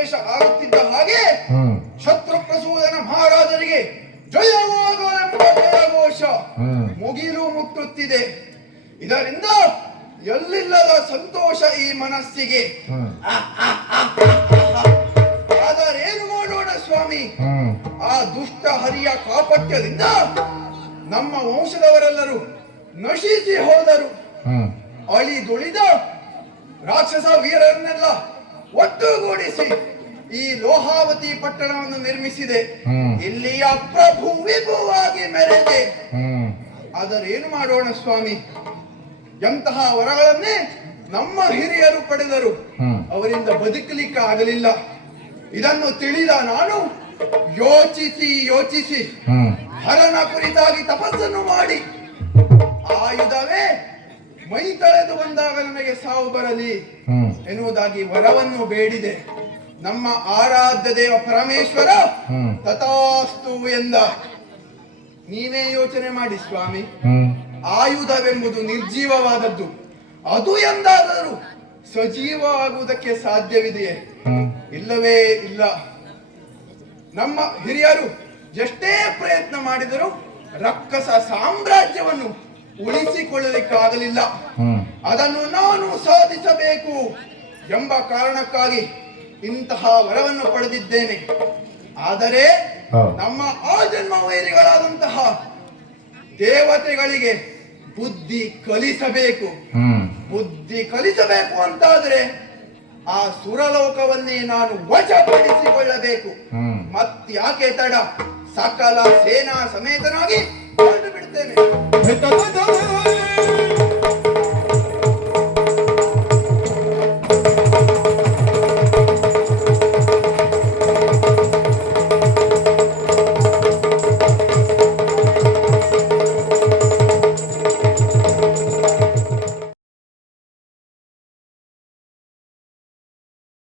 ಆದೇಶ ಆಗುತ್ತಿದ್ದ ಹಾಗೆ ಶತ್ರು ಪ್ರಸೂದನ ಮಹಾರಾಜರಿಗೆ ಜಯವಾಗಲೆಂಬ ಜಯಘೋಷ ಮುಗಿಲು ಮುಟ್ಟುತ್ತಿದೆ. ಇದರಿಂದ ಎಲ್ಲಿಲ್ಲದ ಸಂತೋಷ ಈ ಮನಸ್ಸಿಗೆ. ಆದರೇನು ಮಾಡೋಣ ಸ್ವಾಮಿ? ಆ ದುಷ್ಟ ಹರಿಯ ಕಾಪಟ್ಯದಿಂದ ನಮ್ಮ ವಂಶದವರೆಲ್ಲರೂ ನಶಿಸಿ ಹೋದರು. ಅಳಿದುಳಿದ ರಾಕ್ಷಸ ವೀರರನ್ನೆಲ್ಲ ಒಟ್ಟುಗೂಡಿಸಿ ಈ ಲೋಹಾವತಿ ಪಟ್ಟಣವನ್ನು ನಿರ್ಮಿಸಿದೆ. ಇಲ್ಲಿಯ ಪ್ರಭು ವಿಭುವಾಗಿ ಮೆರೆದೆ. ಆದರೇನು ಮಾಡೋಣ ಸ್ವಾಮಿ? ಎಂತಹ ವರಗಳನ್ನೇ ನಮ್ಮ ಹಿರಿಯರು ಪಡೆದರು, ಅವರಿಂದ ಬದುಕಲಿಕ್ಕೆ ಆಗಲಿಲ್ಲ. ಇದನ್ನು ತಿಳಿದ ನಾನು ಯೋಚಿಸಿ ಹರನ ಕುರಿತಾಗಿ ತಪಸ್ಸನ್ನು ಮಾಡಿ ಆಯುಧವೇ ಮೈ ತಳೆದು ಬಂದಾಗ ನನಗೆ ಸಾವು ಬರಲಿ ಎನ್ನುವುದಾಗಿ ವರವನ್ನು ಬೇಡಿದೆ. ನಮ್ಮ ಆರಾಧ್ಯ ದೇವ ಪರಮೇಶ್ವರ ತಥಾಸ್ತು ಎಂದ. ನೀವೇ ಯೋಚನೆ ಮಾಡಿ ಸ್ವಾಮಿ, ಆಯುಧವೆಂಬುದು ನಿರ್ಜೀವವಾದದ್ದು, ಅದು ಎಂದಾದರೂ ಸಜೀವ ಆಗುವುದಕ್ಕೆ ಸಾಧ್ಯವಿದೆಯೇ? ಇಲ್ಲವೇ ಇಲ್ಲ. ನಮ್ಮ ಹಿರಿಯರು ಎಷ್ಟೇ ಪ್ರಯತ್ನ ಮಾಡಿದರೂ ರಕ್ಕಸ ಸಾಮ್ರಾಜ್ಯವನ್ನು ಉಳಿಸಿಕೊಳ್ಳಲಿಕ್ಕಾಗಲಿಲ್ಲ. ಅದನ್ನು ನಾನು ಸಾಧಿಸಬೇಕು ಎಂಬ ಕಾರಣಕ್ಕಾಗಿ ಇಂತಹ ವರವನ್ನು ಪಡೆದಿದ್ದೇನೆ. ಆದರೆ ನಮ್ಮ ಆಜನ್ಮ ವೈರಿಗಳಾದಂತಹ ದೇವತೆಗಳಿಗೆ ಬುದ್ಧಿ ಕಲಿಸಬೇಕು. ಬುದ್ಧಿ ಕಲಿಸಬೇಕು ಅಂತಾದ್ರೆ ಆ ಸುರಲೋಕವನ್ನೇ ನಾನು ವಶಪಡಿಸಿಕೊಳ್ಳಬೇಕು. ಮತ್ಯಾಕೆ ತಡ? ಸಕಲ ಸೇನಾ ಸಮೇತನಾಗಿ ಹೊರಟು ಬಿಡ್ತೇನೆ.